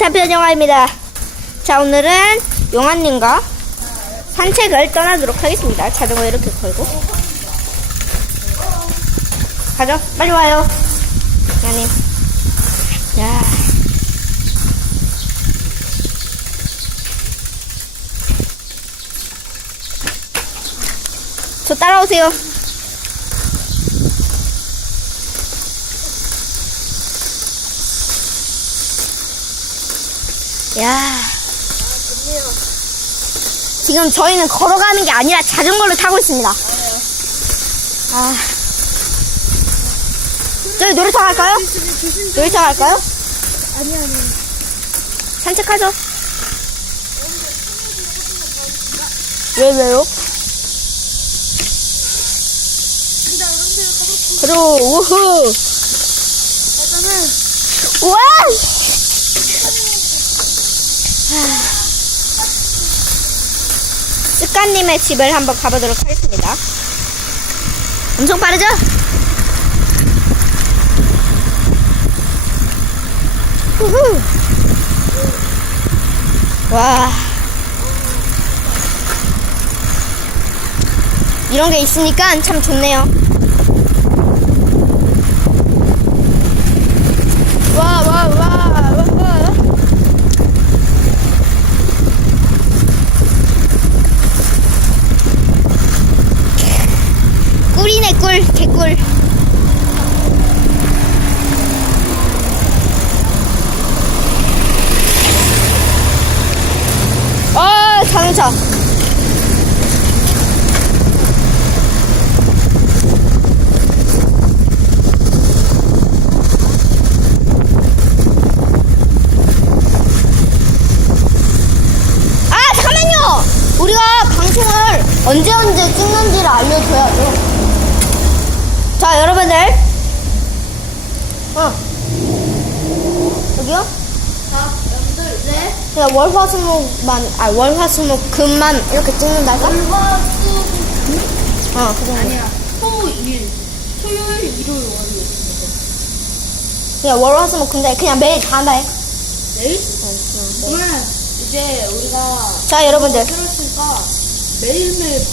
단편 영화입니다. 자, 오늘은 용환님과 산책을 떠나도록 하겠습니다. 자전거 이렇게 걸고. 가죠. 빨리 와요. 용환님. 야. 저 따라오세요. 야. 지금 저희는 걸어가는 게 아니라 자전거를 타고 있습니다. 아. 저희 놀이터 갈까요? 놀이터 갈까요? 아니 아니. 산책하죠. 왜, 왜요? 그리고, 우후! 우와! 습관님의 집을 한번 가보도록 하겠습니다. 엄청 빠르죠? 후후! 와. 이런 게 있으니까 참 좋네요. 와, 와, 와, 와, 와. 꿀이네, 꿀, 개꿀. 아, 자동차. 아, 언제 언제 찍는지를 알려줘야죠. 자, 여러분들. 어. 여기요? 자 여러분들 이제 그냥 월화수목만, 아, 월화수목금만 이렇게 찍는다고? 월화수 어, 그 정도. 아니야 토일 토요일 일요일 월요일 그냥 월화수목금다. 그냥 매일 다 한다 해. 내일 응, 응, 네. 그러면 이제 우리가 자, 여러분들. 새로 했으니까 매일매일